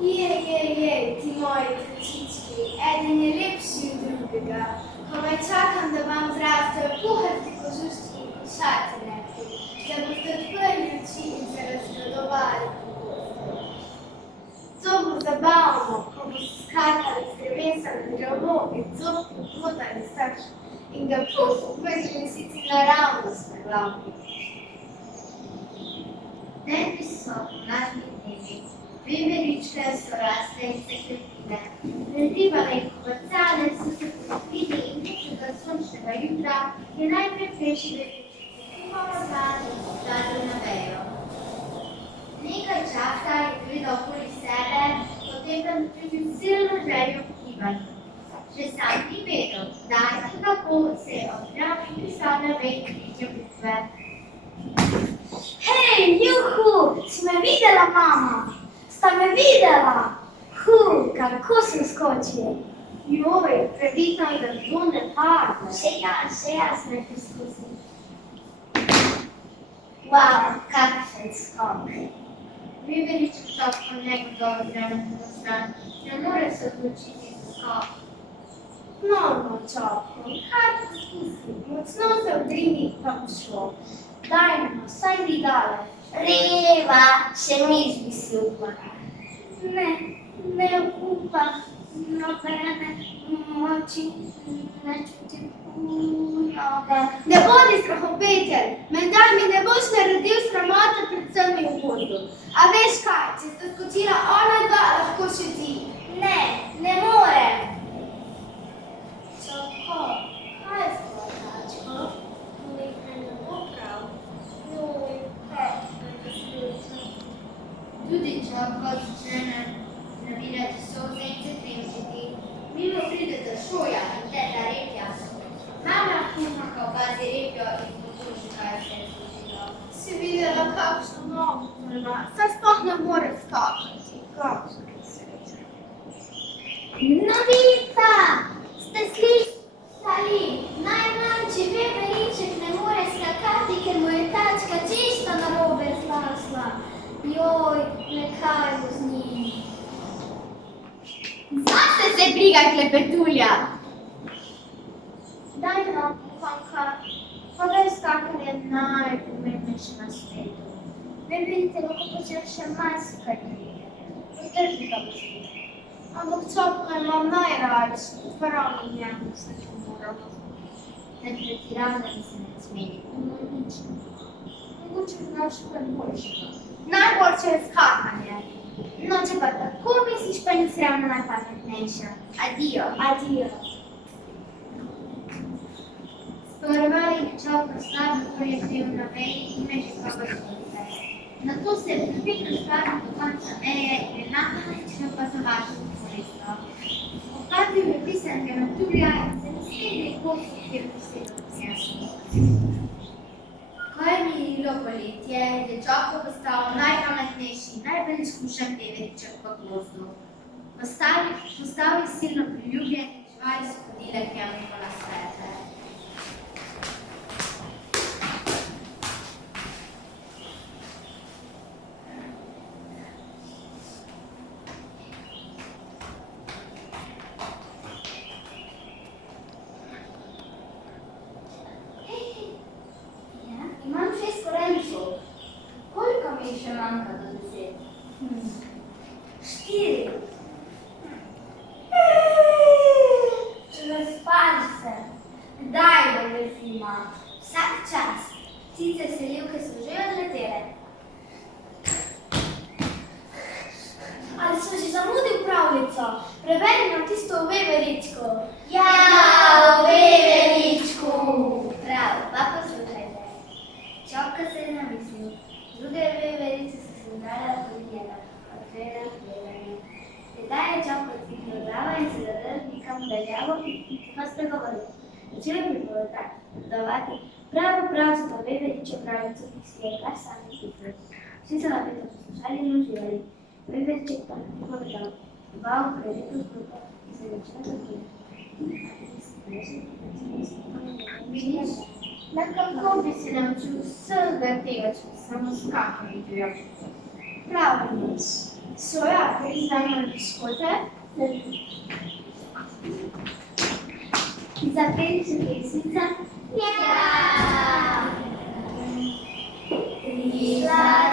Jej, ti moji trčički, eden je lepši od drugega. Komaj čakam, da vam zrastejo puhasti kožuščki in košati neki, da boste odprli oči in se razgledovali po gozdu. To bo zabavno, ko boste skakali z drevesa na drevo in zopki obmotali srč in ga vrgli sici naravnost na glavu. Dnevi so mladni dnevi, veveričke so rasle in se krepile, prerivale in kovrcale so se pospili in nekega sončnega jutra je najprej prejši veveričici pomazali in postavil na vejo. Nekaj časa je gledal okoli sebe, potem pa začutil silno željo po gibanju. Že sam ni vedel, kdaj in kako se je odpral in pristal na veji bližnje bukve. Hej, juhu, si me videla, mama? Sta me videla? Kako sem skočil. Joj, previdno, da to ne padne. Še jaz ne poskusim. Wow, kakšen skok. Veveriček čopko negotovo gremo na stran, ne more se odločiti za skok. No, čopko, kar poskusim. Močno se odrini, pa bo šlo. Daj no, saj ni daleč. Reva, še nič bi si upala. Ne upam, nobene moči ne čutim noge. Ne bodi strahopetelj, menda mi ne boš naredil sramote pred vsemi v gozdu. A veš kaj, če sta skočila ona dva, lahko še ti. Ne morem. Čopko, kaj je s tvojo tačko? Nekaj ne bo prav. Joj, kakšna nesreča. Tudi čopko začne nabirati solze in se tremčiti. Mimo prideta Šoja in teta Repja. Mama kumaka opazi Repjo in posluša, kaj se je zgodilo. Si videla, kakšno nogo ima, saj sploh ne more skakati. Kakšna nesreča. Novica! Ste slišali? Najmlajši veveriček ne more skakati, ker mu je tačka čisto narobe zlasla. Joj, nekaj bo z njim. Zase se brigaj, klepetulja! Daj no, Hanka, pa da je skakanje najpomembnejše na svetu. Veverite lahko počneš še marsikaj drugega. Potrpi ga boš. Ampak čopko imam najrajši, prav in njemu se to moramo. Ne pretiravaj se ne smeli, nič. Mogoče znaš kaj boljšega. Najboljše je skakanje. No, če pa tako misliš, pa nisi ravno najpametnejša. Adijo. Sporovali je čopko slabo, ko je bil na veji in me že površite. Nato se je priprično spravil do konca veje in je napačno opazoval okolico. Opazil je pisanega metulja in se naslednji kost, kjer posedel pjesni. Ko je minilo poletje, je čopko postal najpametnejši in najbolj izkušen veveriček v gozdu. Postal je silno priljubljen in živali so hodile k njemu po nasvete. Imam 6 korenčkov. Koliko mi še manjka do 10? 4. Razpali se. Kdaj bo zima? Vsak čas. Ptice selivke so že odletele. Ali smo že zamudil pravljico? Preberi nam tisto o veveričku. Ja, v veveričku! Prav, pa poslušajte. Čopka se je namislil. Druge veverice so se zbrale okoli njega. Odprela gledanje. Tedaj je Čopka dvignil glavo in se zadrl nekam daljavo in pa spregovoril. Začel je pripovedovati prav za to veveričjo pravljico, ki si je kar sami izmislil. Vsi so napeto poslušali in uživali. Veveriček pa ni povedal. Dva prelepo zgodbo in se začela zapirati. Le kako bi se naučil vsega tega, če bi samo skakal in bil? Pravnic. Så ja, vi znamo skote. Zapięcie piesnica. Ja! Lisa